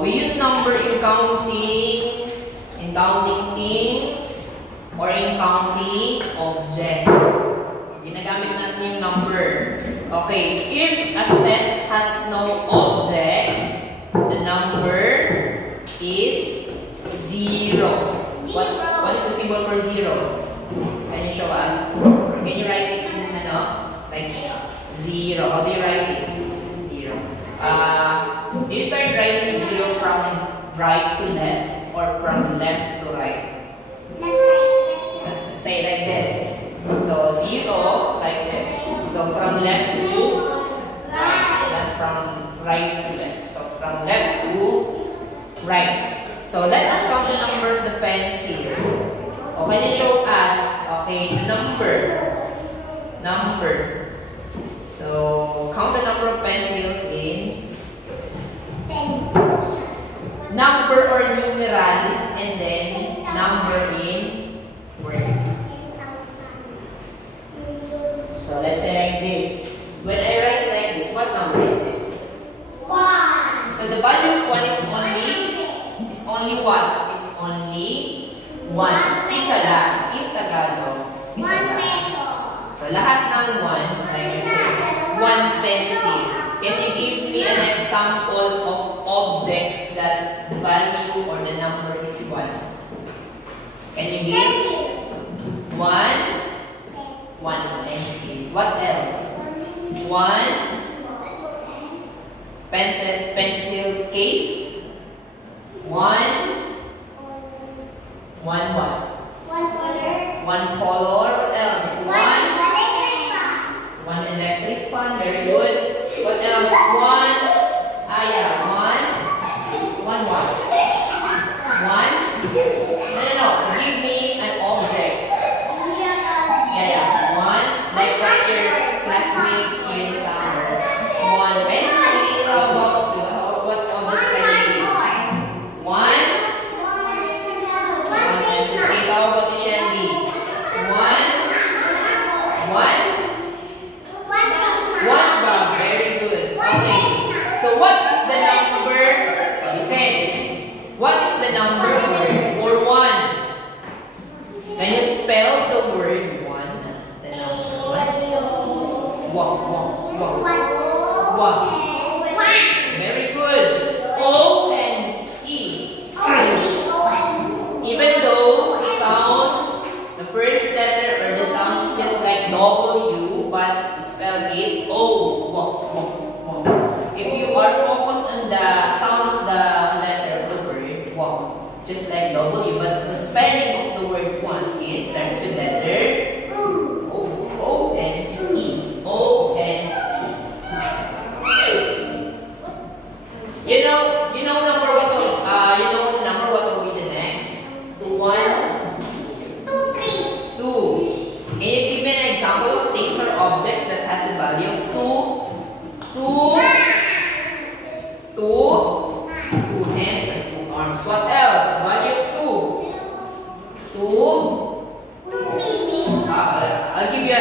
we use number in counting things, or in counting objects. Ginagamit natin yung number. Okay, if a set has no objects, the number is 0. What is the symbol for 0? Can you show us? Or can you write it in like 0? How do you write it? 0. Do you start writing 0 from right to left or from left to right? Left, right. Say it like this. So 0 like this. So from left to right, not from right to left. So from left to right. So let us count the number of the pens here. Okay, can you show us? Okay, the number. So count the number of pencils in 10. number or numeral, and then number in word. So let's say like this. When I write like this, what number is this? 1. So the value of 1 is only what? Is only 1. Isa lang. In Tagalog, isa 1 lang. peso. So lahat ng 1, like I said, 1 pencil. Can you give me an example of objects that the value or the number is 1? Can you give? 1 pencil. What else? 1 pencil case. 1 what? 1 color. 1 color. What else? 1 electric fan. Very good. What else? 1 one what? 1 no. Give me an object. Yeah. 1 like what your classmates here in summer. 1 pencil. How about you? What objects can you give? 1 pencil case. How about you, Shelby? 1 Bob. Very good. Okay. So what is the number? Listen. What is the number word for 1? Can you spell the word 1? The number 1. Wow. Very good. O and E. Even though sounds, the first letter or the sounds is just like W, but spell it O. If you are focused on the sound of the letter of the word, just like W, but the spelling of the word 1 is starts with letter O and E. O and E. You know number what will be the next? 2, 1, 2, 3. 2. Can you give me an example of things or objects that has a value of 2 hands and 2 arms. What else? Value of 2. 2 2 feet. I'll give you